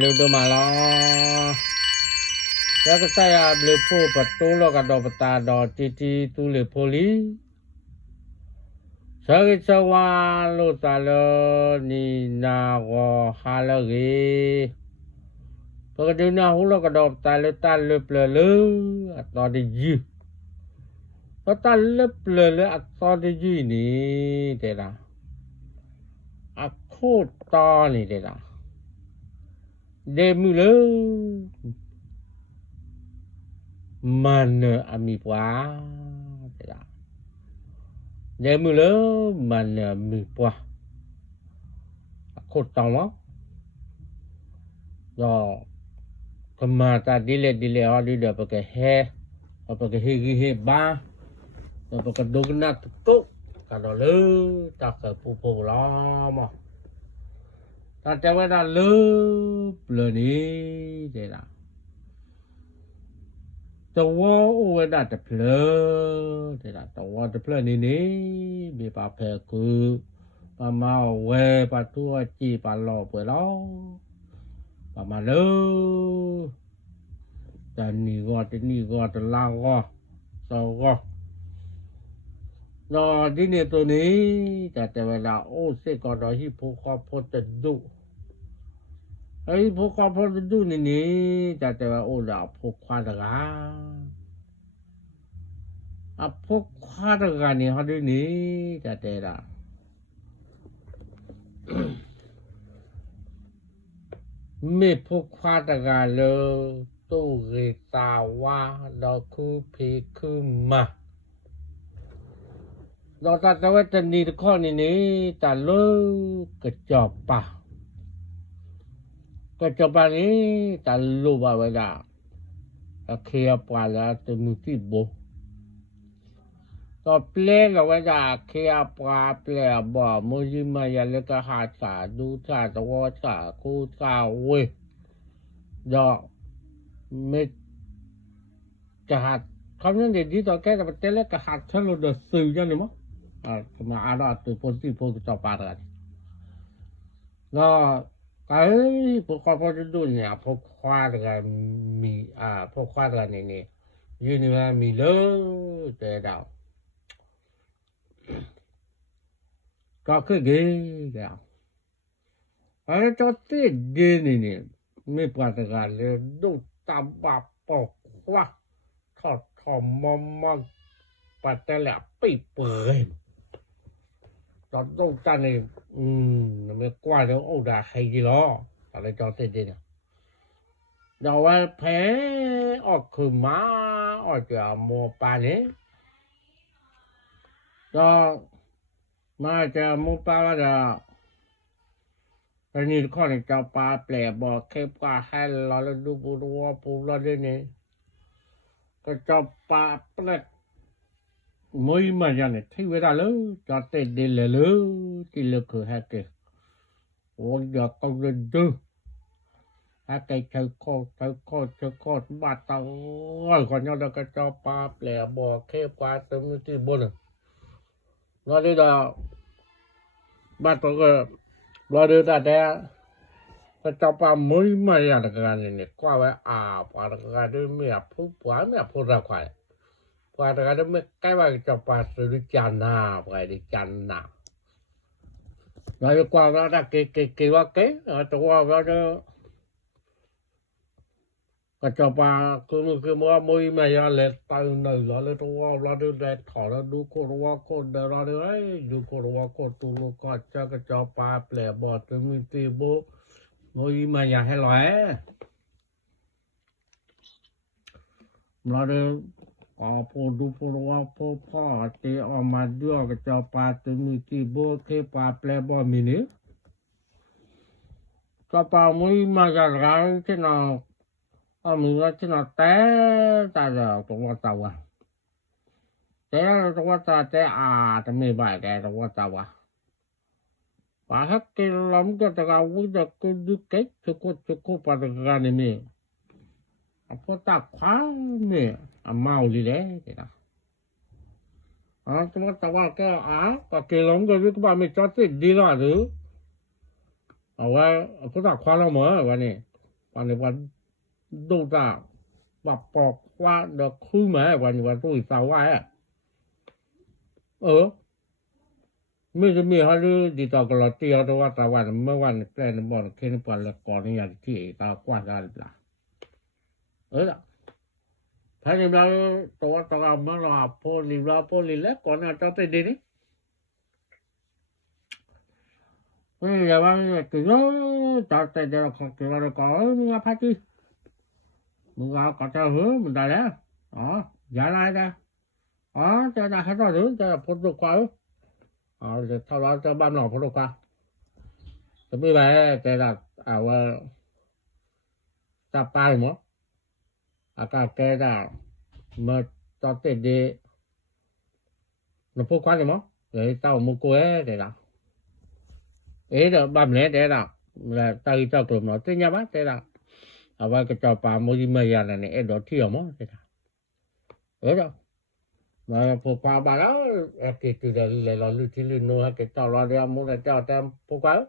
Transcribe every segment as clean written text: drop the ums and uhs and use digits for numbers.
Lu do mala ya ka saya ble pho pato lo ka do pata do titi tu le poli sa ke sawa lo ta lo ni na go ha lo ge pa ka do na hu lo ka do ta le ple le a to de ji pa ta le ple le a to de ji ni de la a kho ta ni de la de mu le mana ami pua de mu le mana mi pua kho ta wa do kama ta dile ha di da pa ke he pa ke he ba pa ke do na to ka do le ta ka pu la ma ta te wa da le ple ni de la the war over that the plur the war the plur ni bi pa phe ku pa ma we pa tu chi pa lo pwe lo pa ma lo ta ni go ta la go so go no di ni to ni ta te we la o se ko do hi phu kho pho te du ai phu kho pho te du ni ta te we o la phu khwa da ga a phu khwa da ga ni ha di ni ta te la me phu khwa da ga lo tu ge ta wa do khu phi khu ma do ta te we te ni kho ni ta lo ka cho pa ni ta lo ba we da a khia pa la te mu ti bo to ple lo we da khia pa ple bo mo ji ma ya le ka ha sa du sa to wa sa ku sa we do me ka ha kan ne di to ke ta te le ka ha cha lo do su ja ni mo ma a da tu po ti po to pa da no cái bộ khoa phó du nhà phó khoa là mì phó khoa là này như là mì lớn để đào có cái ghê đào ở cho tết ghê này mấy bạn là đồ tam bạc bỏ khoa thọ mò bắt tay là bị bơi cho đâu ta này mới qua đó ô đã hay gì đó ta lại cho tên đi nè đầu phé ở khử má ở chỗ mua ba này đó mà chỗ mua ba là cái này con này cho ba bẻ bỏ kẹp qua hai lò là đu bù lo đây này cái cho ba bẻ mới mà ra này thấy người ta lớn cho tên đi là lớn thì lực cửa hai cái ôi giờ con lên tư hai cái chơi con ba tao rồi còn nhau được cái cho ba lẻ bò kẹp qua tấm cái bốn này nó đi là ba tao cái lo đưa ra đây cái cho ba mới mà ra được cái này qua với qua được cái đó mẹ phun ra khỏi qua đó nó mới cái bài cho bà sự đi chăn nào phải đi chăn nào rồi qua đó là cái qua cái ở chỗ qua đó cái cho bà cứ mua mà ra lệ từ nơi đó là chỗ đó để thọ nó đu cô đó đấy đu cô tu cô cho bà lệ bỏ từ mình tiêu bố mua mà nhà hay loại nó được phôพ่อเตออกมาด้วยกับเจ้าปลาตัวมีที่โบเคปลาแปลบ่มีนี่เจ้าปลาไม่มาจากร้านที่นอมือที่นอแต่ตัวตัวแต่ตัวแต่จะไม่บ่ายแต่ตัวปลาฮักกินล้มก็จะเอาวิ่งจะกินดึกเก๊กชุกปลาตะการนี่พอตักขวาเนี่ยเมาเลยเนี่ยตัวแกปากเกลงก็รู้ว่าไม่จอดติดดีหน่อยหรือเอาไว้พอตักขวาแล้วเหมือนวันนี้ วันนี้วันดูตาบับปอกว่าดอกคือแม่วันนี้วันตู้สาวไว้ไม่จะมีให้ดีต่อกลอเตียวแต่ว่าตะวันเมื่อวันแปลนบ่อนเคนปอนละก่อนนี่อย่างที่ตากว้างได้หรือเปล่าล่ะถ้าเราตัวมาเราพอลิแล้วก่อนน่ะจะได้ดีนี่อย่าว่าคือจะแต่เดี๋ยวคือว่าก็มึงพาที่มึงก็จะมึงได้แล้วอย่าไรนะจะได้ให้ต่อถึงจะพอตัวกว่าจะเท่าเราจะบ้านหนอพอตัวกว่าจะไม่ไปแต่ละว่าจะไปมั้งอากาศแก่ได้มาตอนเต็ดดีnó phô quanมั้งเลยเต้ามุกเด้ล่ะเด้บ้านเด้ล่ะlà tây cho tụi nó tới nhà bác thế là và cái trò bà mua mày à này đó thiểuมั้งthế là đó mà phô qua bà đó cái từ đây là lưu thì lưu nó cái trò lo ra mua là trò tem phô qua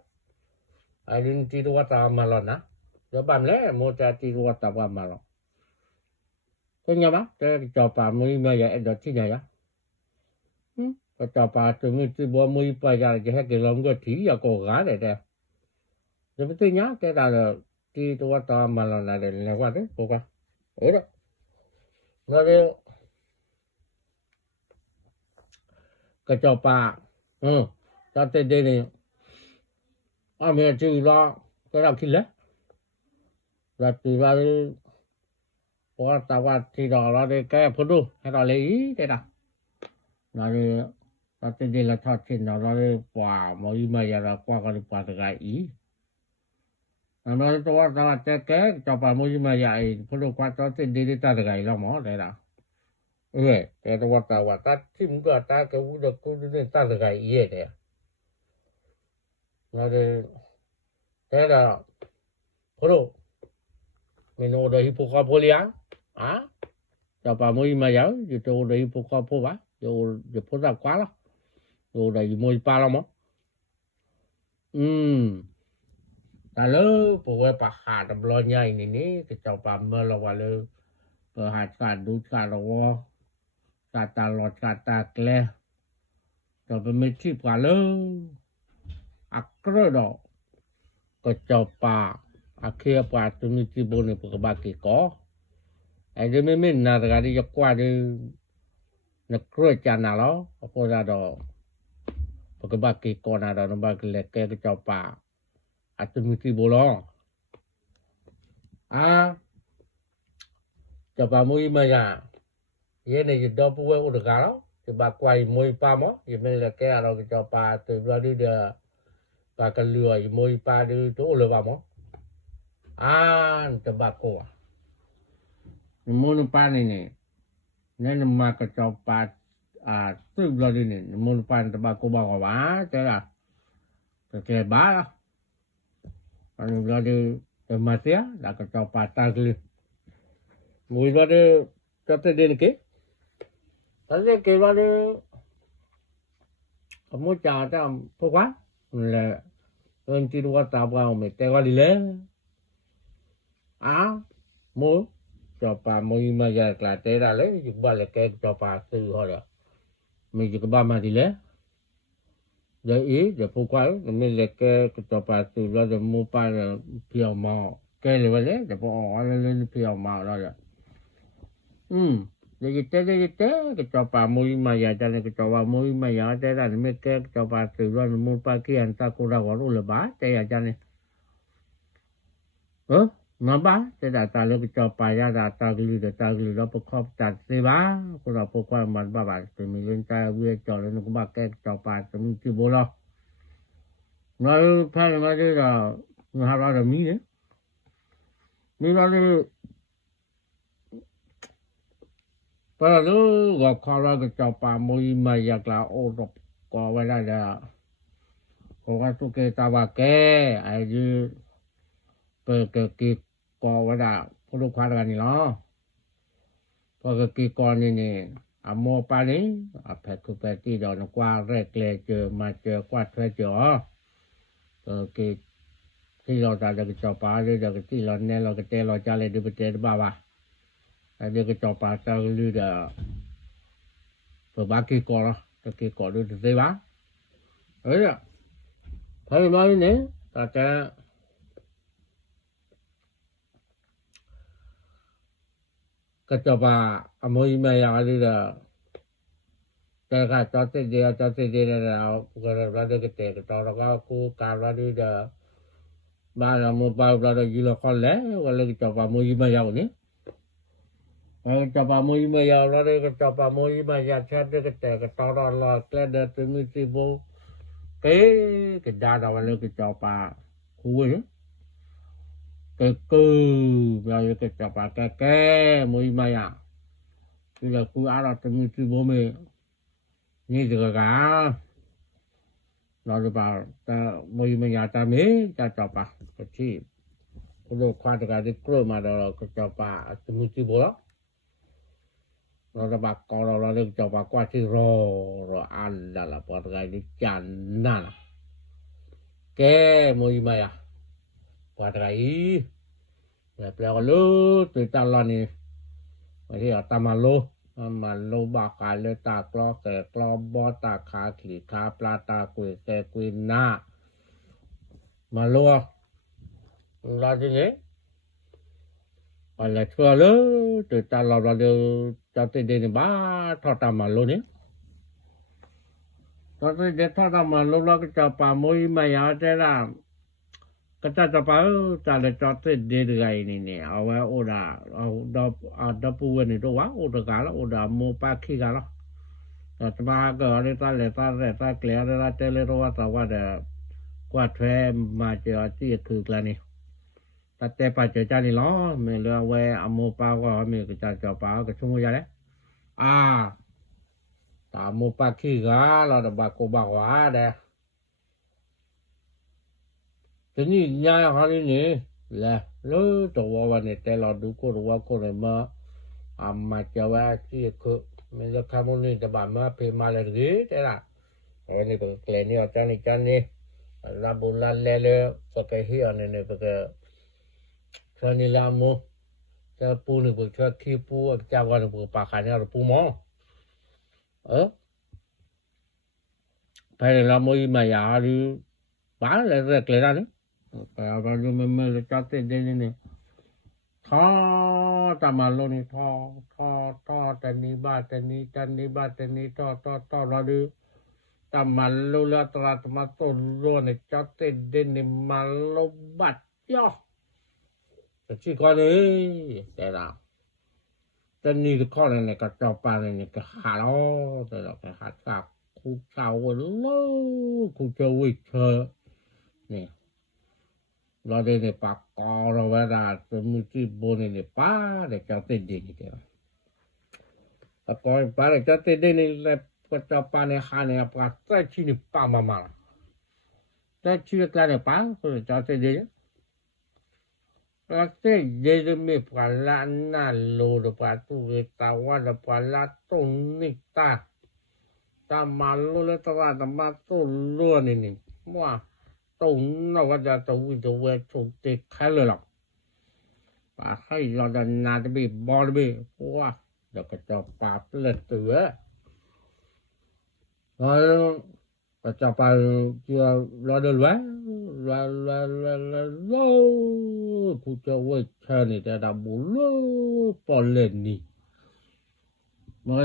ai đến tí đồ ta mà lo nè đó bạn lẽ mua ra tí đồ ta qua mà lo tới nhà bác cái trò bà mua mày à đó thì này á cái trò bà từ mình từ mua mày ra cái cái lồng cái thí à cổ gái này đây rồi tôi nhớ cái là tí đồ ta mà lo là qua đấy phô qua đó nó đi cái trò bà cho tên đây này mình trừ lo cái nào khi lấy là trừ ra có tao qua thì đó là cái phụ đồ hay là lấy ý thế nào là cho tên đây là cho tiền đó là quả mỗi mà là qua cái quả cái ý nó tôi cái cho bà mỗi mà vậy phụ đồ qua cho tên đây ta được cái lo mỏ đây nàoแต่ตัวตาว่าตัดทิมก็ตาก็วุดกูนี่ตาละไกอีเด้นะแต่ละพอโลไม่โนได้ฮิปโปคาโพเลียจะปามุยมาอยู่อยู่ตัวได้ฮิปโปคาโพวะอยู่พอดากว่าล่ะอยู่ได้มุยปาละมั้งแต่แล้วพวกปะหาดบลอใหญ่นี่ก็จะปาเมื่อละว่าเลยหาการดูการละว่าkata lot kata kle to pemiti palo akro do kecopa akhir pa tumiti bone pekebaki ko ai de memin na gadi yakwa de na kro chana lo apa da do pekebaki ko na do nambak le ke kecopa atumiti bolong coba mui maya ye ne do puwe udah lo coba quay mui pa mo ye men le ke aro cho pa từ ra đi de pa ka lừa mui pa đi chỗ le ba mo coba ko mun pa ni ne ma ka cho pa từ ra đi ne mun pa coba ko ba wa thế là ke ba anh ra đi ma tia là ka cho pa ta li mui ra đi cho te din ke Tadi kira ni kamu cakap apa? Le, nanti dua tabung mete kali le. Mu, coba mu ima ya kelate dah le, juga le ke coba tu hara. Mi juga bama di le. Jadi, dia pukul, mi le ke coba tu lah, dia mu pa piau mau. Ke le le, dia pukul le piau mau lah. Jadi kecoba mui maya dan kecoba mui maya dan mereka kecoba tujuan mu pagi anta kurang waru lebah saya jane napa tidak tahu kecoba ya datang gili lo pokok cat siba kurang pokok man baba semilin saya wir jalan ku pakai kecoba semiti bola lalu saya lagi dah ngahara ada mi lalu Pero gak kalau kecoba mui maya lah orang kau ada orang tu kita pakai aja pergi kau ada perlu kuadran ni lah pergi kau ni amo apa ni apa tu peti dah nak kuat rekle je macam kuat saja pergi ที่เราตาจะจอปาหรือจะที่เราเนี่ยเราก็เตเราจะเลยดูไปเตบ้าว่าเดี๋ยวก็จอปาจะหรือจะเปิดบากีก่อนตะกี้ก่อนดูเตบ้าพอมาเนี่ยแต่จะก็จอปาอโมยไม่อยากหรือแต่ก็จอดเดียวแล้วก็เราได้ก็เตก็ตอนเราก็กูการว่าดูจะบ้านเราโมบายเราอยู่ละคนแล้วก็เลยจอปาโมยไม่อยากนี่จอปาโมยไม่อยากเราได้ก็จอปาโมยไม่อยากแค่ได้ก็เตก็ตอนเราแกล้เดินถึงมีสิโบcái đa đầu là cái cho bà khui cái cơ rồi cái cho bà cái mùi mày à bây giờ khui áo là từng cái bố mẹ như được cả rồi bà ta mùi mày à ta mấy ta cho bà cái chi cái đồ khoa thì cái cơ mà đó cái cho bà từng cái bố đó rồi bà con rồi được cho bà qua thì rồi ăn là bà cái đi chăn nà cái mùi mày à qua đây là bèo lú từ ta lo nè vậy thì ở ta mà lú bạc cái lú ta clo kẻ clo bó ta khá khỉ khá pla ta quỷ kẻ quỷ na mà lú là gì nhỉ gọi là thưa lú từ ta lo là được cho tới đến ba thọ ta mà lú nè cho tới đến thọ ta mà lú là cái cho bà mùi mày à thế là cái ta cho bà ta là cho tới đến cái này nè ở ngoài ô đà ở đập bùn này đâu quá ô đà cả là ô đà mua ba khi cả đó rồi ba cái ở đây ta clear ra tới lấy rồi ta qua để qua thuê mà chờ chỉ cứ là này ta té phải chờ cha này lo mình lừa về mua ba cái mình cái cho bà cái chung ra đấy ta mua ba khi cả là bà cô bà hóa đấy thế nhìn nhà họ đi nè là lỡ tổ vào này tay lọt đủ cô này mà cho ba chỉ cứ mìnhจะทำนี่จะบ้านมาเพมาเลยดิแต่ละอันนี้ก็แกล้นี่อาจารย์นี่ลาบุลาเลก็ไปเฮียนี่ก็ครนี่ลามูจะปูนี่ก็จะขี้ปูจะว่านี่ก็ปากกันเนี่ยปูหมอไปลามูอีมาอย่าหรือบ้านเลยแกล้นี่เราดูมันเลยจัดเต็มนี่ท่อตามาโลนี่ท่อแต่นี้บ้านแต่นี้ท่อเราดูตามาโลละตราตมาต้นโลนี่จัดเต็มนี่มาโลบัดย่อแต่ชื่อก่อนนี่แต่ละแต่นี่ก็ข้อนั้นก็จอปานี่ก็หาล้อแต่ละก็หากับคูเจ้าโลคูเจ้าวิเชนี่เราได้ในปากกอเราเวลาสมุทิบนในป่าได้เจ้าเต้นดีนี่เดียวแต่ก่อนป่าได้เจ้าเต้นดีนี่เลยก็เจ้าป่าในหาในป่าใต้ที่นี่ป่ามาใต้ที่กลางในป่าก็เจ้าเต้นดีแล้วเต้นดีมีป่าละน่าโลดป่าตุเวตาวันป่าละตรงนิตาตามาโลละตาตามาตุโลนี่ว่าตรงเราก็จะตัวเวทุกติแค่เลยหรอกป่าให้เราจะนาจะบีบอลบีเพราะว่าเดี๋ยวก็จะป่าเปลือกตัวแล้วก็จะไปเจอเราเดินไว้เราผู้เจ้าเวทเชนี่แต่ดับบุลปอลเลนนี่มัน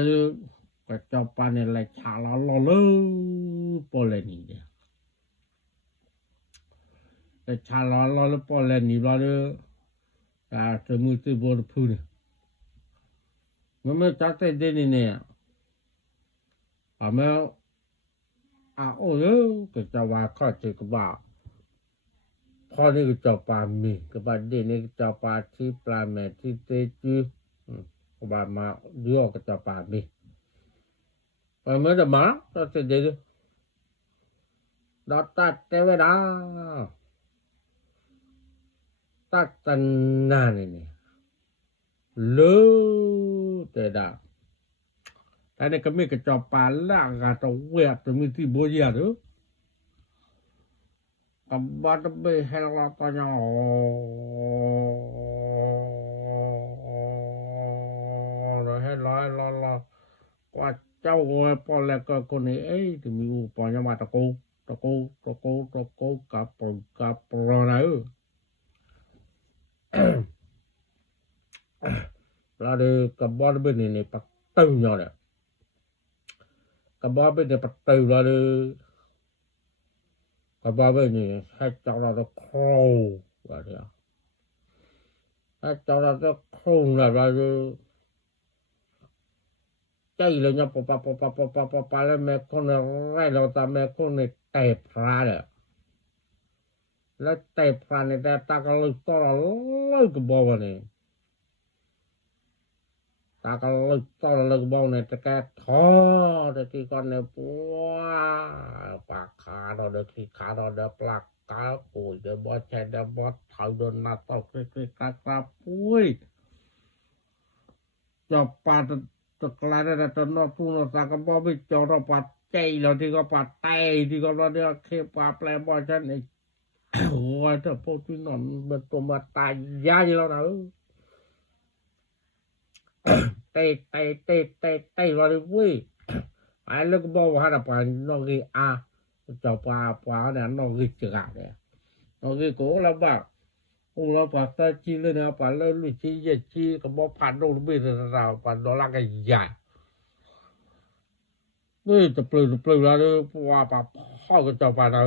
ก็จะไปในไรชาเราปอลเลนนี่เนี่ยแต่ชาเราปอลเลนนี่เราสมุทรบนพื้นมันไม่จัดเต็มนี่เนี่ยเมื่อโอ้ก็จะว่าข้อเจ็บกับว่าพอนี่ก็จะปามีกับว่าเดนี่ก็จะปาที่ปลาแม่ที่เตจูกับว่ามาเดียวก็จะปามีเมื่อจะมาก็จะเดือดตัดเทวดาตัดตันนานี่ลูแต่ดาแต่ในก็มีกระจอบปลาล่างกาตะเวียดจะมีที่โบเยียด ก็บ่ได้ไปให้เราตอนยังให้ร้อยรอกว่าเจ้าโอยพอแล้วก็คนนี้ถึงมีอุปยมาตะโกกับปรนะเราได้กับบอดเบนนี่ปัตตึงยอเนี่ยกับบอดเบนนี่ปัตตึงเราได้กับบอดเบนนี่ให้เจ้าเราได้โคว่าเนี่ยให้เจ้าเราได้โคนะเราได้ใจเลยเนี่ยปะแล้วแม่คนไรเราตามแม่คนนี่เตะพระเนี่ยแล้วเตะพระนี่แต่ตากลึกต่อเลยก็บอกว่านี่ตากลึกต่อเลยก็บอกนี่แต่แกท้อแต่ที่ก่อนเนี่ยปัวปากขาเราเด็กที่ขาเราเด็กปลักกาปุยเดบอใช้เดบอเท่าโดนนาตอกคลิกกาปุยจับปาตะกลาได้ตนอปูนตากบ่ไปจอเราปัดใจเราที่ก็ปัดไตที่ก็เราเนี่ยเคปาแปลบ่ฉันไอ้ว่าถ้าพวกที่นอนมันตัวมาตายยาอยู่แล้วนะเตะว่าเลยเว้ยไอ้แล้วก็บอกว่าถ้าปานนอกที่เจ้าปาเนี่ยนอกที่จะกะเนี่ยนอกที่โกละบักเราปาตาจีเลยนะปาเลยลุจีเยจีก็บ่ผ่านโดนเบิดเราปาดอลลาร์ก็ใหญ่นี่จะปลื้มแล้วว่าปาพ่อก็เจ้าปานะ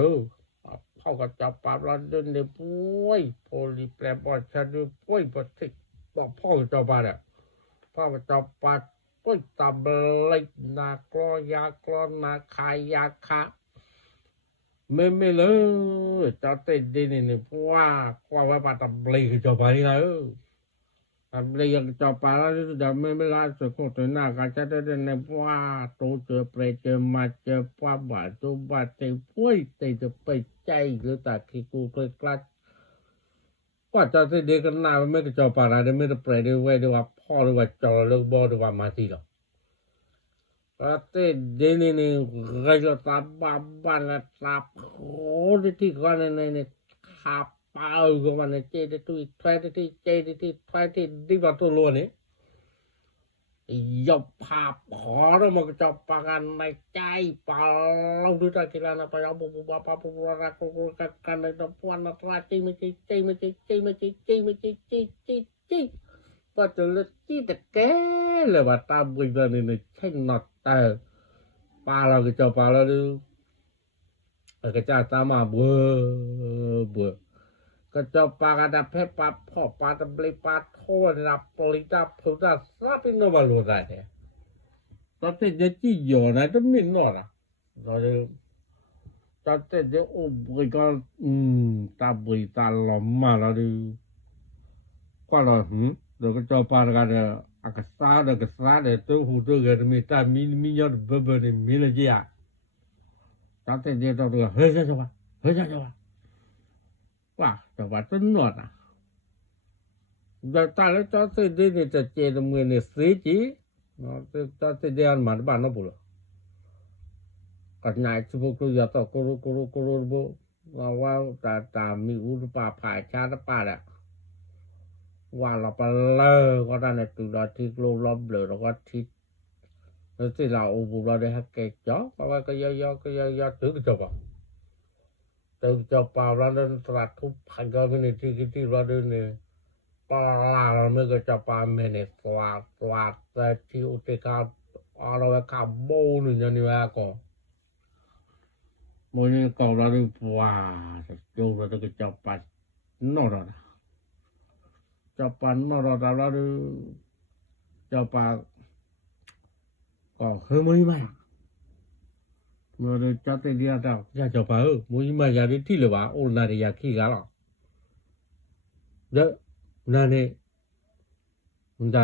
พ่อก็เจ้าปาเราเดินได้ป่วยโพลีแปลบ่ฉันป่วยบ่ติบอกพ่อก็เจ้าปาเนี่ยพ่อก็เจ้าปาป่วยตาเบลยนากรอยากรอนาคายาคะไม่เลยเจ้าติดดินนี่เพราะว่าปาตาเบลคือเจ้าปานี่นะตาเบลยังเจ้าปาแล้วเดี๋ยวไม่ลาสุดตัวหน้ากันจะได้ในว่าตัวเจอเปรเจอมาเจอป้าบาตัวบาเตป่วยเตจะไปใจหรือตาที่กูเคยกลัดก็เจ้าติดดินกันหน้าไม่ก็เจ้าปานะไม่ได้เปรได้ไว้ด้วยว่าพ่อหรือว่าเจ้าเลิกบ่หรือว่ามาสิหรอกแต่เดนี่ไกลตาบ้านละตาโหที่ก่อนในขับเป้าก็มันเจดตุยไทที่เจดที่ไทที่ดิบตัวโลนี่ยบภาพขอแล้วมันก็จะปากันในใจเปล่าดูตากีฬานะไปเอาบุบปาปุระกุกันในตะพวนนะตราจีไม่จีก็จะเลือกจี้แต่แกเลยว่าตาบุยเลยนี่ใช่นอตแต่ปลาเราก็เจ้าปลาเราดูก็จะตามมาบัวก็เจ้าปลากระดับเพปลาพ่อปลาตะเบลปลาโทนับปลิตาพุทธสาปิโนบาลูได้เนี่ยตอนที่จะจี้หยอนะจะไม่นอนะตอนที่จะโอ้บุยก็ตาบุยตาหลอมมาแล้วดูก็เราเดี๋ยวก็เจ้าปลากันเนี่ยagak sada tu hutu ke minta minyak beber ni minyak tapi dia tahu dia hei coba wah coba tu not dah tak le tu dia ni cecek dengan ni siji tu dia mana mana pula kan naik cukup tu ya tu kuru bu wow tak mi urupa pacar apa dahว่าเราไปเลยก็ได้ในตัวเราที่โลรอบเลยเราก็ที่แล้วที่เราอุบเราได้ฮักเกจเพราะว่าก็ย่อตึกจบเปล่าเราเดินตลาดทุกพันก็ไม่ได้ที่เราเดินเนี่ยปลาเราไม่ก็จะปลาเมเนสวาแต่ที่อุติกาเราไปขับโบนึงอย่างนี้ว่าก็โมนี่ก็เราดูว่าจูเราต้องจะปลานอร์จับปานนอร์เราดูจับปาก็เฮ้ยมุ้ยมาเมื่อจับแต่เดียวเราจะจับปามุ้ยมาอย่างนี้ที่เหลือว่าโอ้นาเดียขี้กันหรอเด้อนั่นนี่มันจะ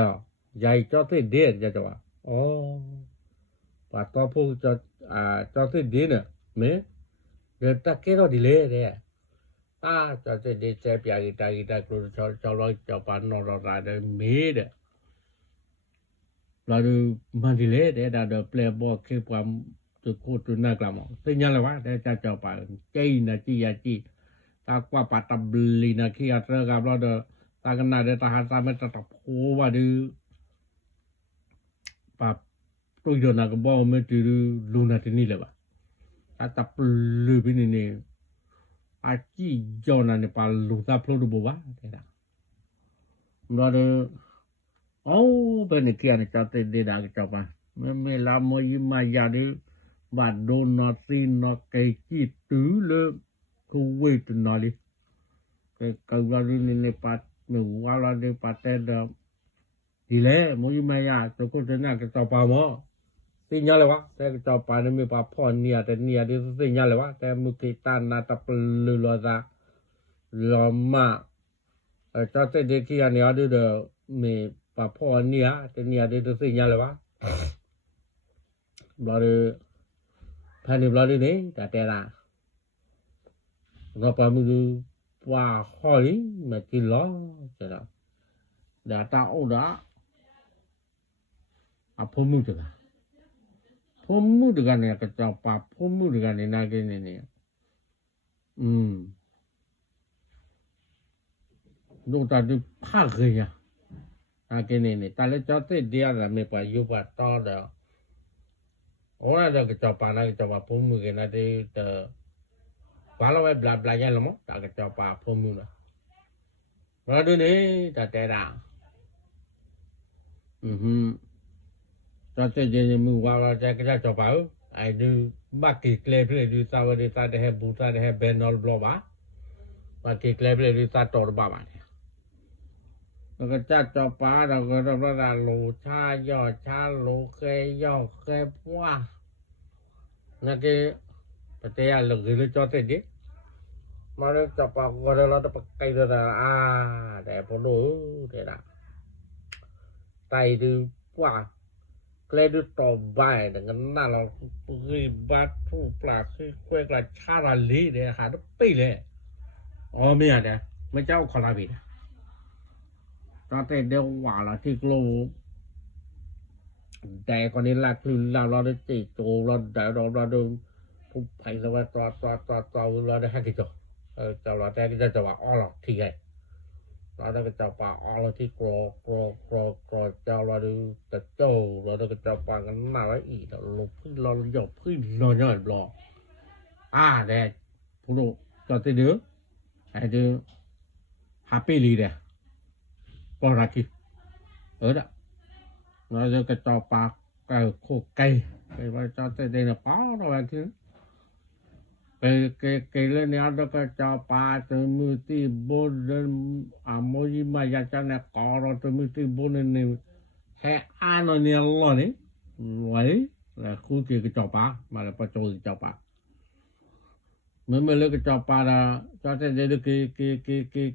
ใหญ่จับแต่เดียวจะจับว่าอ๋อปาตัวพวกจับแต่เดียวเนี่ยมั้ยเดี๋ยวตะเกียบดีเลยเนี่ยจะได้เจ็บอย่างกีตาคือจะรอจะปานนอร์ได้มีเด้อเราดูมันดีเลยเด้อเดี๋ยวเปลี่ยนบอกคือความตุกตุนนักละมั้งซึ่งยังไงวะเดี๋ยวจะปานใจนะจี takwa patablina ki atra gabla de takana de tahata meta tapowa de pa to yona ko bo metu luna tini le ba tataplu bini ne achi jona ne pa lu ta plo do ba te da lo de oh bene ki ani chate de da ke chapa me la mo yi ma ya de ba do no si no ke chi tu le ku wait no li ke ka la ni pa me wa la de pa te da di le mo yi ma ya to ko de na ke chapa mo ti nya le wa te ke chapa ne me pa pho nia te nia de ti nya le wa te mu ke ta na ta plu lo da lo ma chate de ki ani adu de me pa pho nia te nia de ti nya le wa bla de phani bla de ne ta te la no pa mu wa ho li me ti lo te la da ta o da a pho mu de ka pho mu de ka ne ka cha pa pho mu de ka ne na ke ne no ta de pha ge ya a ke ne ta le cha te de ya me pa yu pa to da ora da ke cha pa na ke cha pa pho mu ke na de ba lo bla bla ya lo mo ta ke cha pa pho mu na ba de ne ta te da ta te je mu wa la ja ke cha pa ai du ba ki kle ple du sa wa de ta de he bu ta de he benol blo ba ba ki kle ple du sa to ba baแล้วก็จัดจอป้าเราก็รับระโลชาย่อชาโลเคย่อเคพัวนั่นคือปะเตยลงคือจอเตดิมาเรื่องจอป้าก็เราต้องไปดูนะแต่พอดูเดี๋ยวนะไตดูว่าเคยดูต่อไปแต่กันน่าเราคือบัดผู้ปลาคือคุยกับชาลาลีเนี่ยหาทุกปีเลยอ๋อไม่อ่ะเนี่ยไม่เจ้าคอลาบิta te de wa la ti klo de ko ni la klu la lo de ti to lo da lo do pu pai la wa to lo de ha ki to cha lo te ki cha wa o lo ti ai lo de cha pa o lo ti kro cha lo de ta to lo de cha pa kan na la i to lo phi lo yo phi lo nya lo de pu do cha te de ai de happy li de có ra kì ở đó nói cho cái trò bạc cái khô cây cái vai cho đây là có đâu bạn chứ cái lên này đó cái trò bạc từ 14 đến mỗi mà ra cho nó có rồi từ 14 này hay ăn nó nhiều rồi đấy vậy là khu kia cái trò bạc mà là bắt chơi trò bạc mới lấy cái trò bạc là cho đây được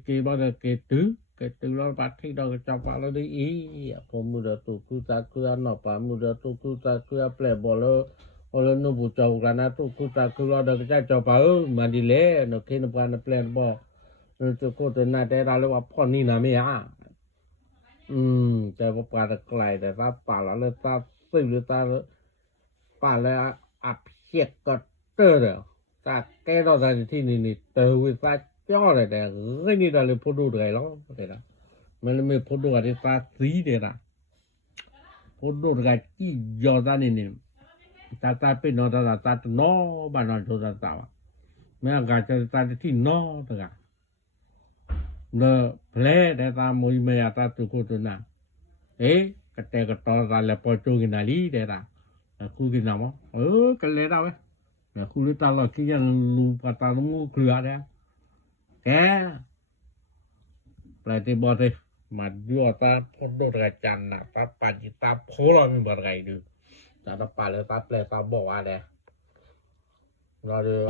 cái bao giờ cái tứ cái từ lo bắt thi đầu cho pa lo đi ý ko mu da tu ku ta ku no pa mu da tu ku ta ku ple bolo olo no bu chau la na tu ku ta ku lo da cha cho pa ma di le no ke no pa na ple bo no tu ko te na te da lo wa pho ni na me ha te bo pa da klai da ta pa la le ta su le ta pa le a phiet ko te de ta ke do da thi ni te wi fa cho này để cái gì đó là phụ đồ đấy đó thế đó mình phụ đồ cái ta tí đấy đó phụ đồ cái gì do ra này ta bên nó ta nó bạn nó cho ta mấy cái cho ta thì nó tất cả nó ple để ta mới mày ta tự cô tự nào cái to ra là bỏ cho cái nào đi đấy đó khu cái nào cái lẽ đâu ấy khu ta là cái dân lu ta nó mua cửa đấy cái berarti boleh maju atau pondok racan nak apa kita pola memberkai itu cara paling taple tabok ada lalu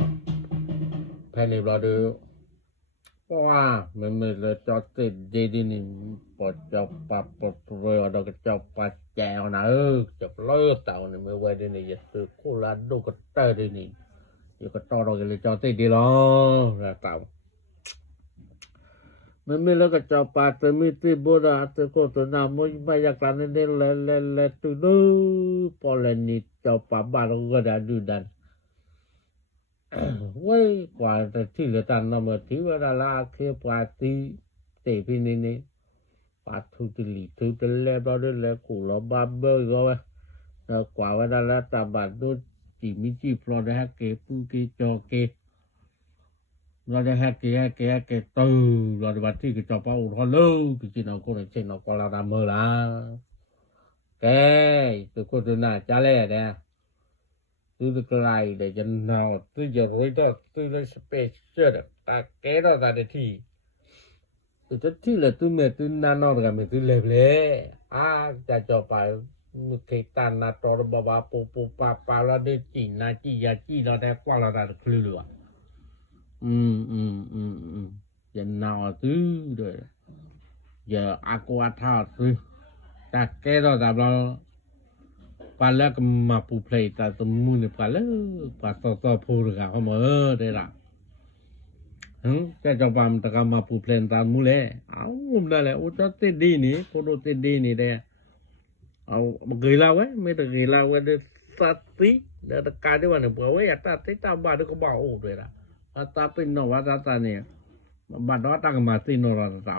penny lalu wah memang cocok jadi ni pocok papot ada kecopat cewek nak cocok lo tahu ni mewah ni jadi kulat do ketar ni you ketar orang cocok di lo dah tahu mình là cái trò pa từ mi từ bồ đà từ cô từ nam mới bây giờ cái này là từ đó bỏ lên đi trò pa ba nó gọi là đưa đàn เว้ยกว่าแต่ที่เหลือตันนำที่เวลาเคปาตีเตพินี่ปาทุติลิทุตเลบอเลกูลบาเบก็ว่ากว่าเวลาตาบัดดูจิมิจิพลอได้เกปุกิจอเกเราได้เกตูเราได้บัดที่ก็จอปาอุทโลกิจินเอาคนเช่นเอากลาดามเมลาแกตัวคนน่าจะแลเด้tu the glide de now tu je roida tu le space shit ta ke da da de thi tu thi le tu me tu na no ga me tu le ble a ja cho pa mu ke ta na to ba ba po pa la de chi na chi ya chi da da kwa la da khlu lu je now tu de je aqua tha tu ta ke da da ba pala ke mapu play ta temu ni pala pa to phu ga ho mo de la ja pam ta ka mapu play ta mu le au la le o ta te di ni ko do te di ni de au gei la we me ta gei la we de sati de ka de wa ne bo we ya ta te ta ba de ko ba o de la ta pe no wa ta ni ba do ta ka ma ti no ra ta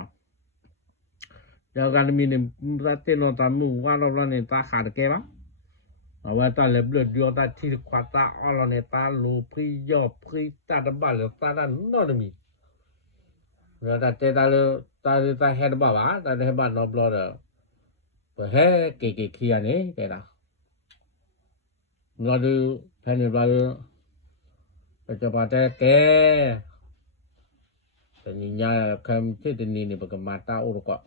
ja ga mi ni ta te no ta mu wa lo ni ta kha de ke baว่าตาเล็บเลือดเดียวตาที่ควาตาอลเนตาลูพริยอพริตาดบาลตาดันนอดมีแล้วตาเตตาเลตาเฮดบาบาตาเฮบานอบลอดเปเฮเกคียนี่แกล่ะเราดูแพนบาลปัจจุบันแกแต่นี่ยาคำที่ตินี่ปกมาตาอุรกะ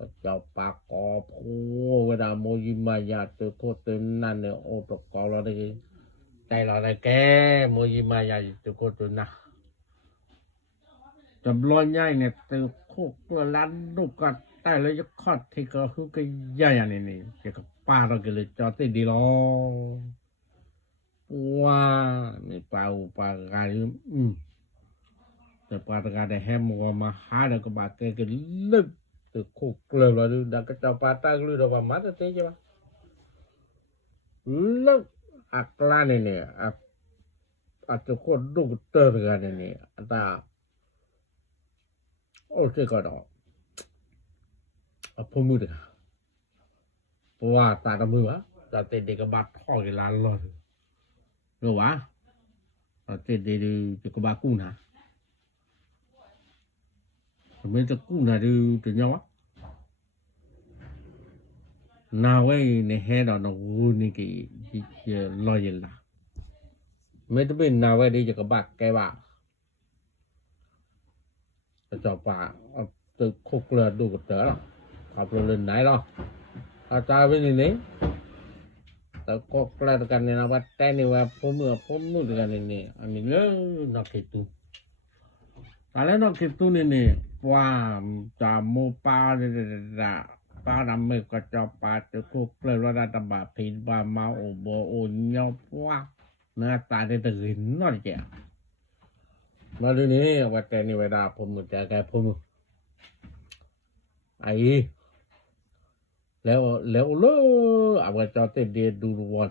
ก็เจ้าปากกอพูเวลาโมยิมายาตัวโคตรนั่นเนี่ยโอปกอเราได้ใจเราได้แกโมยิมายาตัวโคตรนะจำลอยใหญ่เนี่ยตัวโคกลันลูกกัดแต่เลยจะคอดที่ก็คือก็ใหญ่นี่จะกับป้าเราก็เลยจอดติดดีล้อว้านี่ป้ากายแต่ป้ากายได้แฮมก็มาหาแล้วก็บาดแกก็ลึกtu kukle la du da ka pata lu da ba mata te je ba lu aklan ni tu ko du te ga ni ata o te ka da apu mu da wa ta da mu ba ta te de ka ba tho ke la lo lo wa ta te de ka ba ku na mìnhจะกู้น่ะดูตัวเนาะนาเว้ยในแฮดอนวูนี่กี่ลอยล่ะไม่ต้องเป็นนาเว้ยดิจะกบักแกว่าจะป่าตึกคุกเลือดดูกับเต๋อขับรถเล่นไหนหรออาจารย์เป็นอย่างนี้แต่ก็แปลกันในนวัดแต่นี่ว่าผมมือกันนี่อันนี้เรื่องนักคิดตูแต่นักคิดตูนี่ว่าจะมูปาปาดำเมก็จะปาจะคุกเลยว่าตบะผิดบามาโอโบโอเนาว่าเนื้อตาได้ตื่นนอนแก่มาดูนี่ว่าแต่นี่เวลาผมจะแกผมไอ้แล้วเอาไว้จอดเดียดูวัน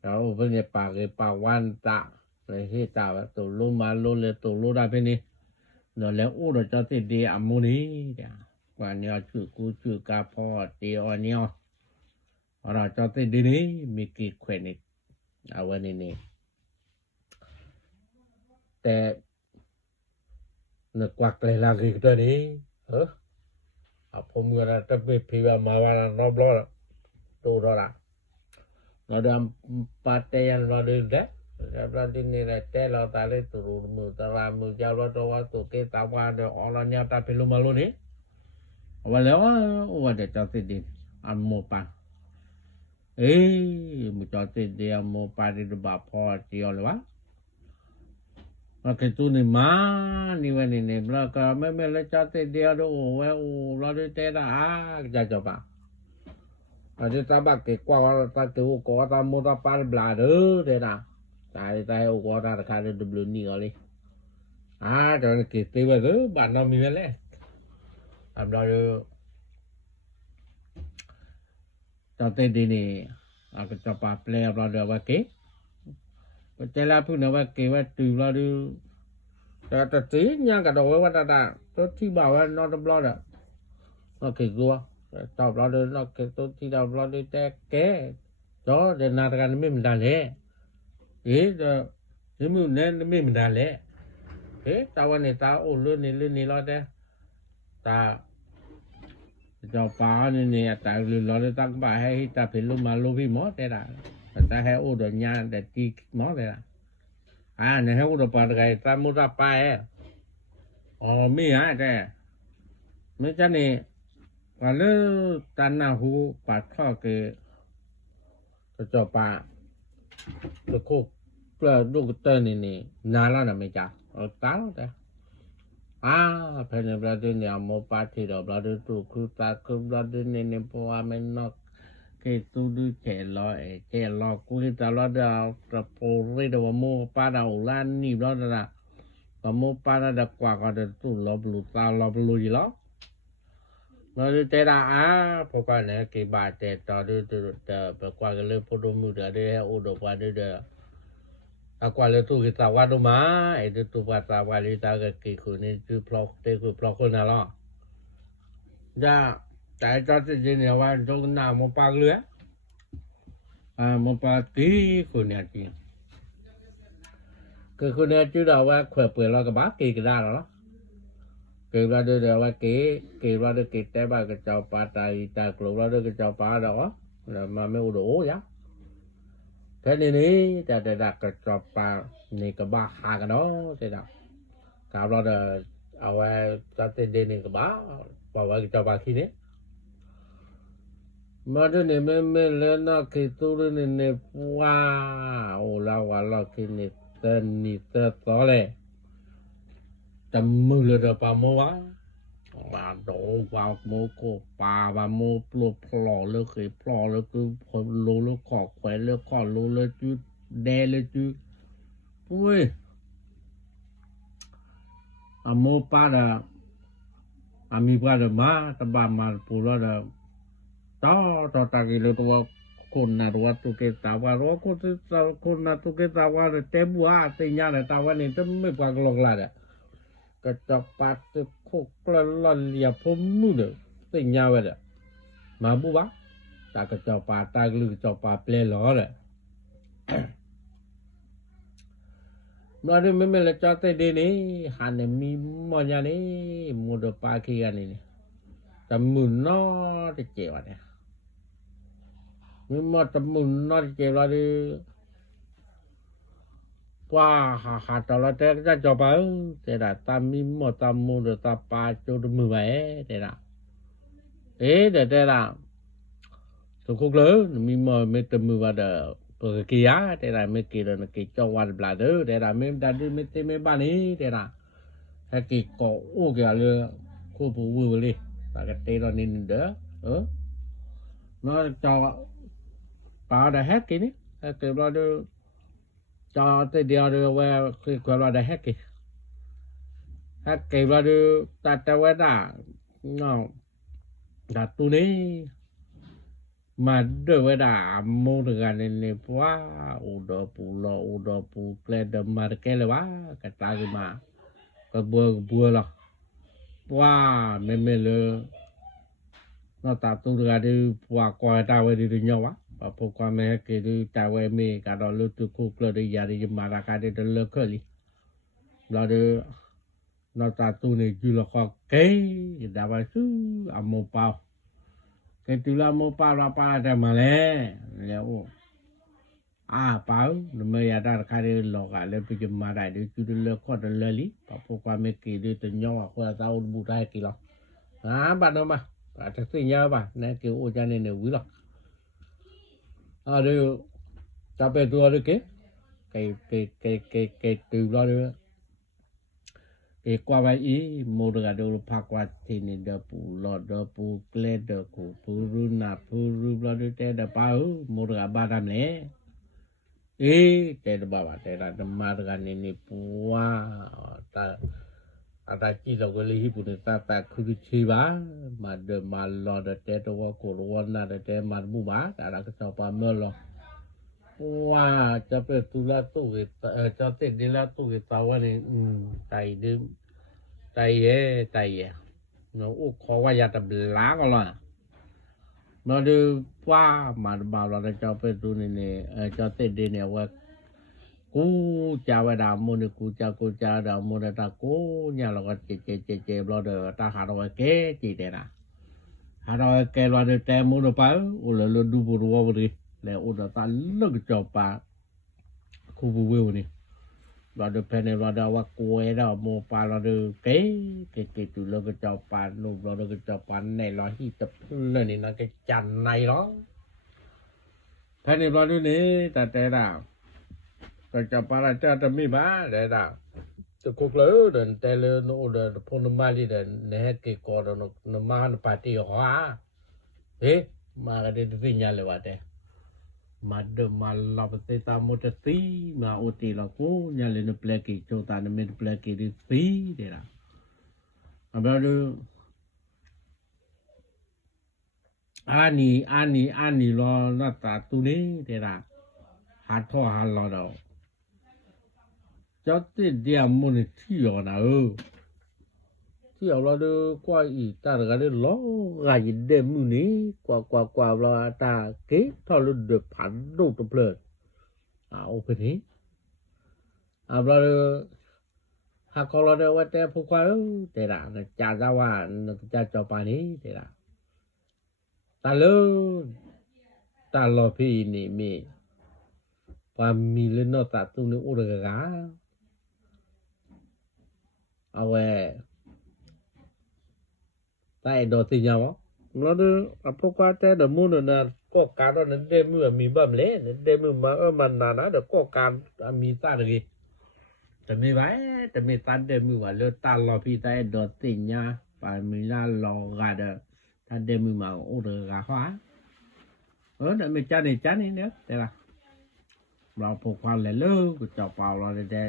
แล้วเพิ่งจะปากวันตะเลยที่ตาว่าตัวลงมาลงเลยตัวลงได้เพื่อนี้แล้วอู้เราจะติดดีอามูนี้เดี๋ยวว่าเนี่ยชื่อกาพอตีอันเนี่ยเราจะติดดีนี้มีกี่แขวนนี่เอาไว้นี่แต่นึกว่าเลยลากี่ตัวนี้ผมก็จะไปพิวมาวันนอบล้อตัวเราเราเดินปาเตียนเราเดินได้Berarti nilai tela tali turun mutaramu jalo doa tu kita pada orang nyata pelu malu ni. Awalnya ada cati di amopa. Cati di amopa di bapa dia lewa. Maka tu ni ni wani ni belaka memele cati dia do lalu tela jaja pa. Ada tabak ke kuat tak tu kuat tamu tapal beladu tela. Tai ô qua ra khai được blue ni oli rồi kì tì vào cứ bạn nào mình lên làm đó cho tên đi nè cái cho pa play rồi được vậy kì ใจละพูดนะว่าเกว่าตื่นแล้วดูแต่ตียังกระโดดว่าตาตัวที่บอกว่านอนตบล้อน่ะnó kì gua tao lo được nó kì tôi chỉ đâu lo được cái đó để nào cái này mình đàn lẽ ý đó nếu mình nên mình đàn lẽ thế taoวันนี้ตาโอ้เรื่องนี้รอดตาเจ้าป่านี่ตาเรื่องรอดตาก็บ่ให้ตาเป็นลูกมาลูกพี่หมอแต่ละตาให้โอ้ดญาแต่ตีหมอแต่ละเนี่ยให้โอ้ดปาไกตามุตาไปอ๋อมีฮะแต่ไม่ใช่นี่ว่าเลือตันนาหูปาดข้อเกจะจบปาจะคุกเปลือกลูกเตอร์นี่นานแล้วนะไม่จ้าตาแล้วแต่เพนบราดินยามโมปาที่เราบราดินตุคือตาคือบราดินนี่เพราะว่ามันนอกเกตูดูเจลอกูที่ตาลอดเอาตะโพรีดว่าโมปาดเอาล้านนี่บราดินว่าโมปาดเอากว่าก็จะตู้ลบลูตาลบลูอยู่แล้วnó đi tới đã phụ qua này cái bà trẻ tao đi từ qua cái lưới phụ đồ mưa đi ô đồ qua đi được qua lưới tu cái tàu qua đồ má ấy đi tu qua tàu qua đi tao cái khu này cứ plok tới cứ plok con nào lo ra tại cho cái gì này qua chỗ nào một ba lưới một ba tí khu này chứ cái khu này chứ đâu qua khỏe bưởi lo cái bát kỳ cái ra đó cái ra đưa ra cái ra đưa cái té ba cái chào pa tai ta kêu ra đưa cái chào pa đó là mà mới đủ giá thế này ta đặt cái chào pa này cái ba hai cái đó thế nào cào ra làเอาไว้ta tên đây này cái ba bảo cái chào pa khi đấy mà đây này mình lên nó cái tu này này wow là cái này tên to này tầm mưa lửa pa mô quá và đổ vào mô cô pa và mô plo plo lơ cái plo lơ cứ lô lơ cỏ khỏe lơ cỏ lô lơ chứ đe lơ chứ ui mô pa là mi pa là má ta ba mà pù lo là đó ta cái lơ to con na ro tu ke ta wa ro ko tu con na tu ke ta wa te bua te nya la ta wa ni te me pa lok la da cái chọc bát từ khúc lon liệp phun mưa được tình nhau vậy đấy mà bố bác ta cái chọc bát ta lư chọc bát ple ló đấy nói đi mình là cho tới đây này hắn này mi mò nhà này mua được ba kia này tầm mùn nó thì chịu à này mình mua tầm mùn nó thì chịu là đi qua hạt tao là thế ra cho bà thế là ta mi một ta mua được ta pa cho được 10 vé thế là thế là tôi không lớn mi mò mi tầm 10 vào đờ cái kia thế là mi kia là cái cho qua là đỡ thế là mi đã đi mi tìm mi ba ní thế là cái cỏ ô kìa là cô phụ vừa đi là cái tê đó nên đỡ nó cho bà đã hết cái ní cái đó đưa cho tới điều được về cái quan là hết cái là được ta về đã nó đã tu này mà được về đã mua được cái này quá u đồ pu lên đâm mà cái là quá cái ta cái mà cái bùa là quá mềm lơ nó ta tu được cái quá qua ta về đi nhau quá và phụ qua mẹ cái đi ta về mẹ cả đó lúc tôi cục là đi ra đi mà ra cái đi lơ cơ đi là được nó ta tu này chỉ là khó cái đã vào chứ một bao cái từ là một bao là bao ra mà lẽ liệu bao mới ra cái đi lọ cái lên bây giờ mà đại đi chú lơ khó được lơ lý và phụ qua mẹ cái đi từ nhau qua tao bù ra cái lọ bạn đâu mà bạn thật sự nhớ bạn này kiểu ô cha này đều quý lọ được ta về tua được cái từ đó được cái qua vậy ý một cái đồ phá qua thì nên đỡ phụ kle đỡ phụ run lo được thế đỡ bao một cái ba đam lẽ thế đỡ bảo thế là mà cái này pua ta ta chỉ là cái lý phụ ta cứ chi bá mà đỡ mà lo được thế đâu có cổ lo na được thế mà bu bá ta là cái sao pa mơ lo ว่าจะเป็นตุลาตู้จะติดดีละตู้ตาวันนี้ไตดื่มไตเย่เนาะอุขอว่าอย่าตะบลาก็ล่ะมาดูว่ามาบ่าวเราจะไปดูนี่จะติดดีเนี่ยว่ากูจะว่าดามุนกูจะดามุนตากูเนี่ยเราก็เจเราเด้อตาหาเราเกจิเดนะหาเราเกเราเด้อแต่มุนไปอุลลดูบุรัวบริแล้วอุดตาลึกจบปาคูบูวิวนี่เราเด้อเพนเราเด้อว่ากูเราโมปาเราเด้อเกตุเราก็จบปานูเราเด้อก็จบปาในเราที่ตะเลยนี่นะก็จันในเนาะเพนเราดูนี่แต่ละก็จะปาราจะมีบ้าได้ล่ะจะคุกเลยเดินแต่เลยโนเดินพนมาลีเดินเนฮกิกอดนมาหันปาร์ตี้ฮะมาก็ได้สิญญาเลยว่าแต่มาเดมาลาปเตตามอตตีมาโอติละกูญาเลนเปลกิโจตานเมเปลกิดิตีเดล่ะอบาดูอานีรอนาตาตุนี้เดล่ะหาท่อหาลอดจะติดเดียมุนที่อยู่นะที่เราดูกว่าอีตาก็ได้ล้อกายเดมุนี่กว่าเราตาเก๋ทอลุดผันดูตะเพลิดโอเคนี้เราหากเราได้ว่าแต่พวกเราแต่ละจะจะว่าจะจบปานี้แต่ละตาลอพี่นี่มีความมีเรื่องนอกจากตรงนี้อุดกาเอาไว้แต่ดอติญาวเราดูพวกว่าแต่เดมูนน่ะก็การนั้นเดมือมีบ่มเลยเดมือมามันนะเดก็การมีตาดีแต่ไม่ไว้แต่ไม่ตัดเดมือว่าเลือตาลอพี่แต่ดอติญาปามีลาลอกาเดถ้าเดมือมาอุดกาฮะแต่ไม่จานนี่เด้อแต่ละเราพวกความเลยเลิกก็จะเป่าเราได้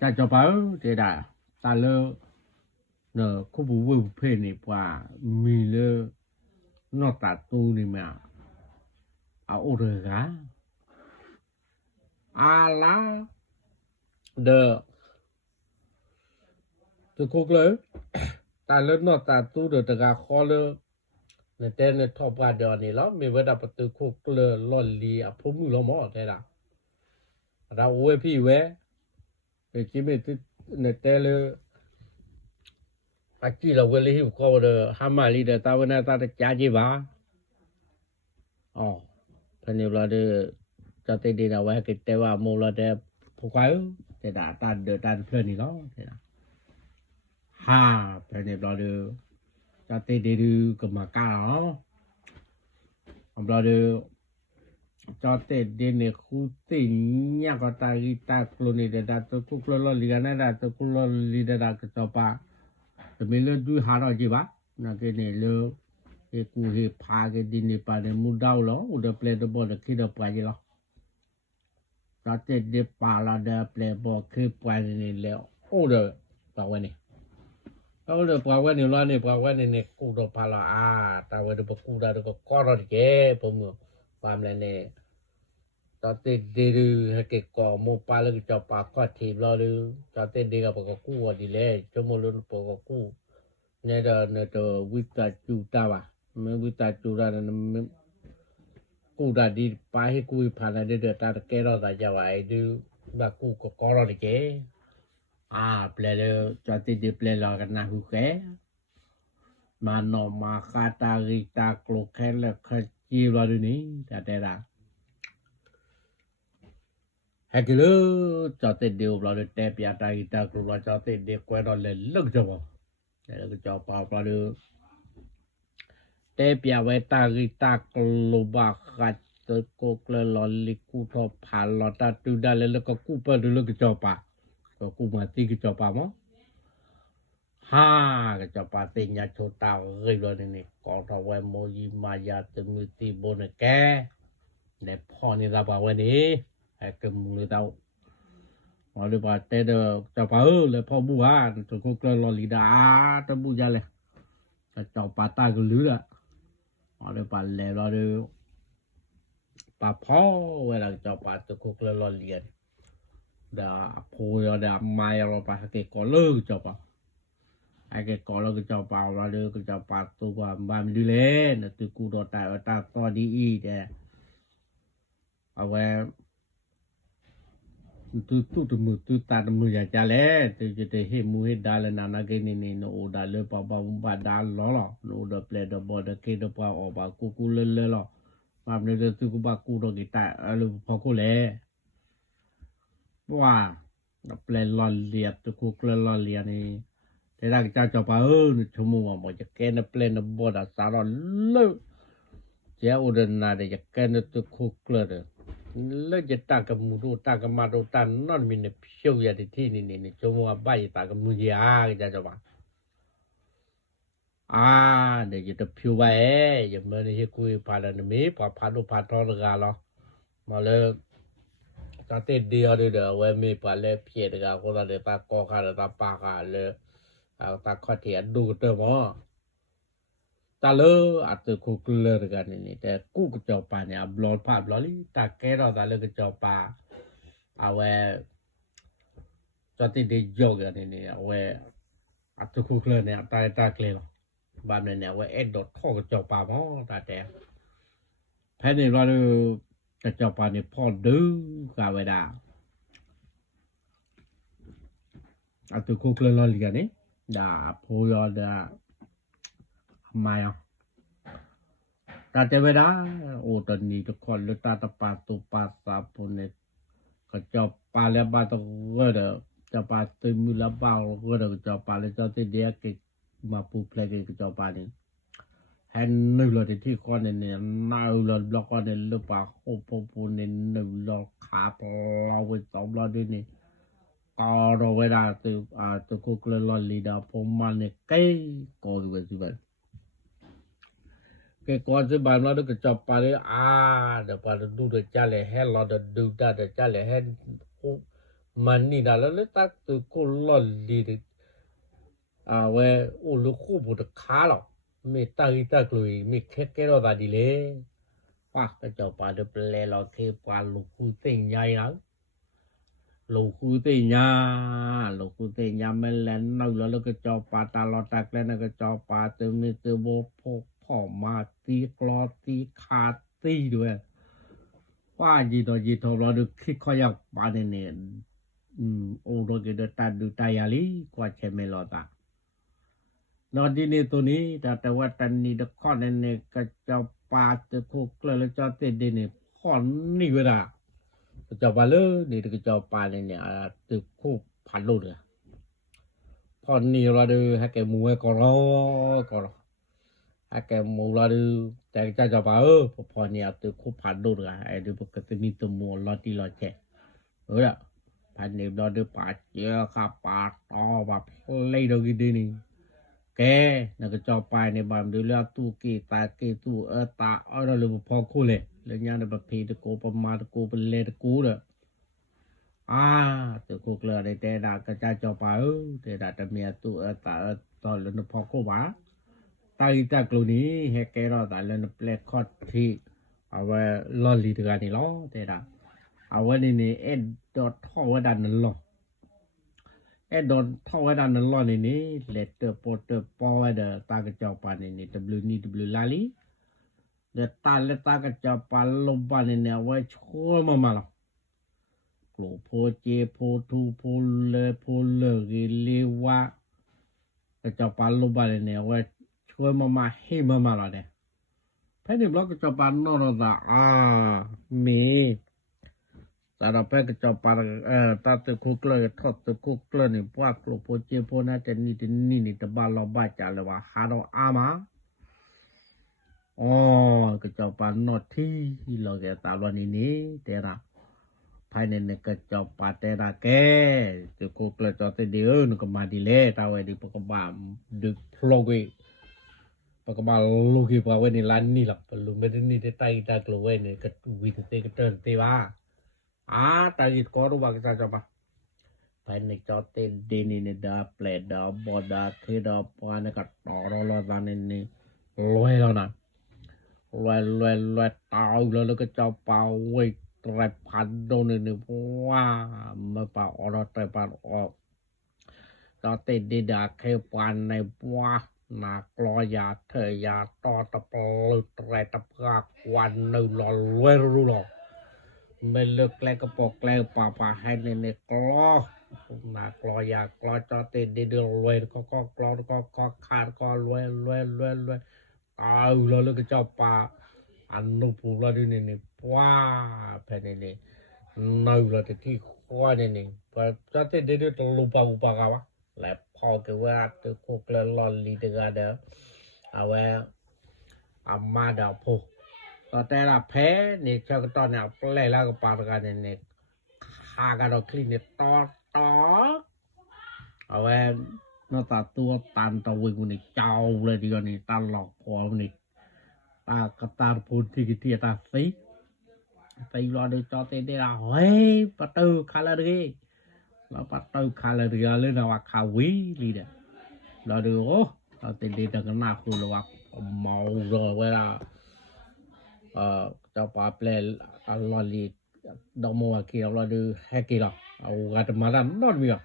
จะจะเป่าได้ตาเลิกเนอะคู่บุวิเพนี่ว่ามีเลิกนอกจากตูนี่มาเอาอุดกาละเด้อจะคุกเลยตาเลิกนอกจากตูเด้อตะกาคอเลิกในแต่ในทอบกาเดียวนี่แล้วมีเวลาประตูคุกเลยล่อนลีอ่ะผมมือเราหมอได้ละเราโอ้ยพี่เว้คิดไม่ติดในแต่เลยอาจีเราเวลาหิวก็เด้อหามาลีเด้อตาวันนั้นตาจะจ่าจีบ้าพันนี้เราเด้อจะติดดีนะไว้กิแต่ว่าโมเราเด้อพวกเขาแต่ด่าตาเด้อตาเพื่อนนี่เนาะแต่ละพันนี้เราเด้อจะติดดีกับมาก้าเนาะเราเด้อจะติดดีเนี่ยคู่ติเนี่ยก็ตากีตาคลุนี่เด้อตาตัวคุกลอลีกันนะตัวคุกลอลีเด้อก็จะปาแต่ไม่เลือดด้วยหาเราจีบะนะแกเนี่ยเลือกูเฮพาแกดินเนี่ยปาเนี่ยมุดดาวแล้วอุดเปลดบอลคิดเอาไปจีแล้วจะติดเดปาลาเดเปลบอลคิดไปเนี่ยแล้วเด้อปาวันนี้เด้อปาวันนี้ล้อเนี่ยปาวันนี้เนี่ยกูเด้อพาลาแต่ว่าเด้อกูได้เด้อก็รอดแกผมความแล้วเนี่ยจะติดดีให้เก็บก่อโมปาแล้วจะปาก็ทีบเราดูจะติดดีกับปากกู้ดีเลยจะโมลุนปากกู้เนี่ยเด้อวิตาจูตาวะไม่วิตาจูราเนี่ยกู้ได้ดีไปให้กู้ผ่านได้เด้อตาแกเราได้จะไว้ดูแบบกู้ก็รอดแกเปล่าเลยจะติดดีเปล่าเรากันนะฮูแกมาโนมาคาตาริตาโกลแค่แล้วขจีเราดูนี่แต่ละให้กิโลจะติดเดียวเราเลยแต่ปีตากีตากลัวจะติดเดียวกว่าเราเลยเลิกจะบ่แล้วก็จะเป่าเราดูแต่ปีไว้ตากีตากลัวบ้าขัดตะโกกเลยลอลิกูทอผ่านลอตาตูได้เลยแล้วก็กู้ไปดูแล้วก็จะป่าก็กู้มาตีก็จะป่ามั้งก็จะป่าติญาโชตาเรื่อยๆนี่ก็ทำไว้โมยิมายาตมุติบนแกในพ่อนี่รับเอาไว้นี่cái mùi tao họ được vào tê được cho phá là phá bu ha cho cô cơ lò lì đá cho bu ra lên cho bà ta cái lưới đó họ được vào lè lo được ปาพ่อเวลาเจ้าปาตะคุกแล้วรอเรียนดาโพยดาไม้เราปาเกก็เลิกเจ้าปาไอ้เกก็เลิกเจ้าปาเราเลิกเจ้าปาตัวบ้านดูแลนะตัวกูรอตายตาตอดีอีแต่เอาไว้tuมือtuตามืออยากจะแลtuจะได้เฮมูเฮดาลนานาเกนี่โนโอดาเลปะบาบาดาลอโนดาเปลดบอดเกดปาออบากูเลลอบาเนตุกูบากูดกิตาลพอกูแลว่าเปลลอเลียตุกูเปลลอเลียนี่แต่ถ้าเจ้าจะปาชั่วโมงบ่จะแกนเปลนบอดาสารเลเจ้าอุดนาได้จะแกนตุกูเกลอแล้วจะตากมูดูตากมาดูตานนอนมีเนี่ยเพียวยาที่นี่จมว่าใบตากมูยาจะว่าเดี๋ยวจะเพียวไว้อย่าเมื่อนี้คุยพาแล้วมีพาดูพาทอดกาลมาเลยตาเตเดียวเด้อเว้มีพาเลยเพียดกาคนละเดตากอคาตาปากาเลยตาขอเถียดูเตมอตาเลอาจจะคุกเลอกันนี่แต่กูก็เจ้าปาเนี่ยบลอดภาพบลอลี่ตาแกเราตาเลก็เจ้าปาเอาไว้จอติได้ยกกันนี่เอาไว้อาจจะคุกเลอเนี่ยตาเกลบาเนี่ยไว้เอ็ดดอทข้อก็เจ้าปาหมอตาแต่แพ้นี่เราจะเจ้าปาเนี่ยพอดื้อกาไว้ดาอาจจะคุกเลอเราเรียนนี่ดาโพยอดามาตาเจเวดาโอตอนนี้ทุกคนลุตาตปาตุปาสาปุเนก็จอบปาเลบาตเวเดจะปาตุมุลบาเวเดจะปาเลจะติเดียกมาปูเพลกก็จอบปานี่แฮนนึลที่คนเนี่ยนาลบล็อกคนเนี่ยลุปาโอปปูเนี่ยนึลขาปลาเวตอบลาด้วยนี่ก็รอเวลาตุคุกเลลลีดาพมันเนี่ยเก้ก็อยู่แบบke kon se ban la de ke chop pa le de pa de du de cha le he lo de du da de cha le he man ni da le ta tu ko lo li de we o lu khu bu de kha lo me ta lui me ke lo da di le pa ke chop pa de ple lo ke pa lu khu tin nhai na lu khu tin nya me le no lo ke chop pa ta lo ta le na ke chop pa tu me tu boพ่อมาตีกลอตีขาตีด้วยว่ายีตอเราดูคิดขอยากปานเนี่ยโอโรเกดตาดูตายาลีกว่าเชเมลอตานอดีนี่ตัวนี้แต่ว่าตันนี้ตะข้อเนี่ยก็จะปาตะคุกแล้วจะเตดนี่ข้อนี่เวลาจะปาเลยนี่ก็จะปาเนี่ยตะคุกพันโลเลยพอนี่เราดูให้แกมูให้ก็รอke mula du ta cha ba pho ni tu khu phan do ga ai du ka tu ni tu mo lo ti lo che ya phan ni do du pa che kha pa to ba play do gi di ni ke na ka cho pa ni ba du la tu ki ta ki tu ta ora lu pho khu le nya de ba phi de ko pa ma de ko pa le de ku de tu khu kla de te da ka cha cho pa te da ta mia tu ta to lu no pho khu baตาอีตากลูนี้เฮเกรอตาเลนเปลคอดที่เอาไว้ลอลีตกันนี่ล้อแต่ดาเอาไว้นี่เอ็ดดอทท่อไว้ดันนั่นล้อเอ็ดดอทท่อไว้ดันนั่นล้อนี่เลตเตอร์โปเตอร์ปอไว้เดอตากระจอปานี่wลาลีเดตาเลตากระจอปาลบานี่เนี่ยไว้ชั่วมาล้อกลูโพเจโพทูโพเลกิลิวากระจอปาลบานี่เนี่ยไว้ช่วยมาให้มาละเนี่ยแพ่นี่บล็อกก็จะปานนอดมีแต่เราแพ่ก็จะปานตาตะคุกเลยทอดตะคุกเลยนี่พวกโลโพเจโพนะแต่นี่ตะบาลเราบ้าจ่าเลยว่าหาเรามาก็จะปานนอที่เราแกตาลวันนี้แต่ละภายในเนี่ยก็จะปาแต่ละแกตะคุกเลยจะเดียวนึกมาดีเลยตาไว้ดีปกบ้าดึกพลอยปกมาลูกที่พาไว้ในร้านนี่หรอกลูกไม่ได้นี่ได้ใต้ตากลัวไว้เนี่ยก็วิ่งเตะก็เดินเตะว่าตาอีกก็รู้ว่าจะจะมาภายในจอเตะเดนี่เนี่ยดาเปลดาบอดาเคดาปานก็ต่อรอตานี่ลอยแล้วนะ ลอยตายแล้วก็เจ้าป่าเว้ยไตรพันโดนนี่ว้ามาป่าออไตรพันออกตอติดดาเคปานในว้านากลอยาเธอยาตอตะปลุไตรตะพากวันนึลอลวยรู้หรอไม่เลิกแลก็ปอกแลป่าให้ในกลอนากลอยากลอจอติดดิรวยก็กลอก็ขาดก็รวยเอาแล้วก็เจ้าป่าอันนุปูแล้วนี่ว้าแผ่นนี่នៅរត់ទីខួននេះបើចទៅទៅលុបកវ៉ាឡែផកវ៉ាទៅគូក្លលលីទៅកាដអវ៉ាអាម៉ាដផូតែឡាផែនេះចកតនេះប្លែឡាកប៉ាតកានេះខាកាដគ្លីនេះតអវ៉ាnó ta tua tan ta với con chao lên đi con này ta lọc của này ta cái ta phun thì ta thấy lo được cho tên đây là ôi bắt đầu khá là đi nó bắt đầu khá là đi lên là khá quý đi đấy lo được ô cho tên đây là cái nào cũng là màu rồi vậy là cho bà play lo đi đâu mua kia lo được hai kia rồi gạt mà làm nó được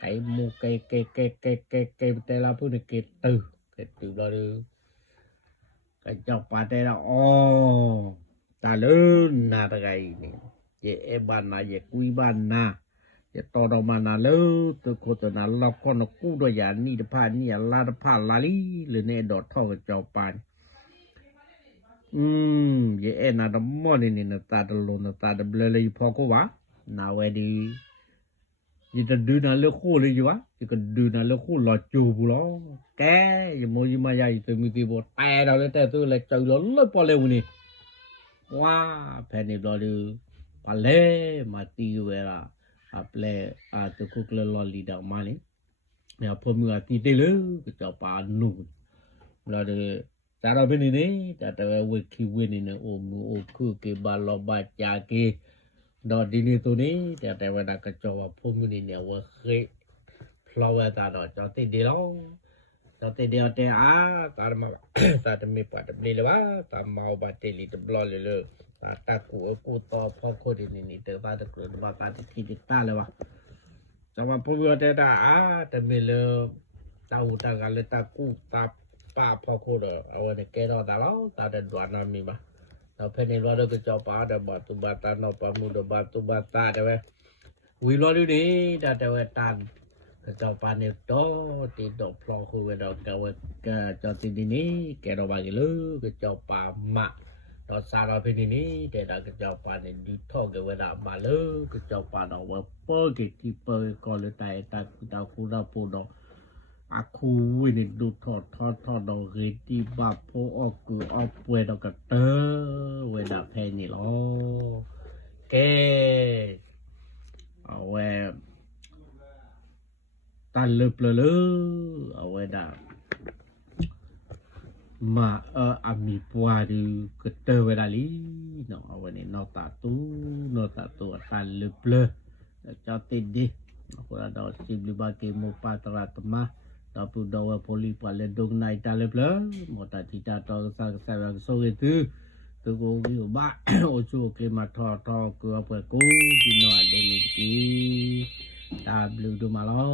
cái mua cái tên là phụ nữ cái từ lo được cái cho bà tên là ô ta lớn na ta gai ni je eban na je kui ban na je to do mana le to ko to na lo ko no ku do ya ni de pa ni la de pa la li le ne do tho ko cho pan je e na do mo ni na ta de lo na ta de ble le pho ko wa na we di je de du na le ko le wa je ko du na le ko lo chu bu lo ke je mo ji ma ya to mi ti bo ta do le te tu le chau lo lo po le niว้าแผ่นนี้รอดูปะเลมาตีเวลาอัปเลตะคุกลลอลีดามานี่เนี่ยพอมือตีเตเลยก็จะปานูรอดูตาเราเป็นนี่แต่เวคิวนี่นะโอมูโอคือเกบาลอบาจาเกดอดินี่ตัวนี้แต่เวลาก็จะว่าพอมือนี่เนี่ยว่าเคยพลาวตาดอจะติดดีแล้วจะติดเดียวแต่ตามาตาจะมีปัดนี่เลยว่าตาเมาบาเตลีตบลอเลยตากูต่อพอคนนี่แต่ว่าตะกรุดว่าตาที่ติดตาเลยว่าจะมาพูดแต่แต่มีเลยตากันเลยตากูตาป้าพอคนเอาเนี่ยแกนอตาแล้วตาเดินดวนนอนมีมาเราเพนรอเด็กจอป้าเดบตุบาตานอปามูเดบตุบาตาเดเววิรอดูนี่เดเวตันเจ้าปาเนี่ยโตติดดอกพลอคือเวลาเกาเจ้าติดนี่แกเราบางทีลูกเจ้าปามะตอนซาเราเป็นนี่แต่เราเจ้าปาเนี่ยดีท่อเกเวลามาลูกเจ้าปาเราว่าเปิดที่เปิดก่อนเลยแต่ตาคูราปูดอกอาคูวินิดูทอดดอกเรตีบาโพออกคือออกเวลาก็เตอเวลาแพนี่ล้อแกเอาไว้ta lợp lơ ở ngoài đảo mà ami qua đi cái tơ về đảo lý nó ở ngoài này nó tạ tu ta lợp lơ cho tên đi nó cũng đó sim đi ba cái một pa tara tama ta pu đâu poli pa lên đông này ta lợp lơ một ta thì ta to sang số cái thứ tôi có cái ba ô chu cái mà thò cửa phải cố đi nói đến cái ta blue đồ mà lo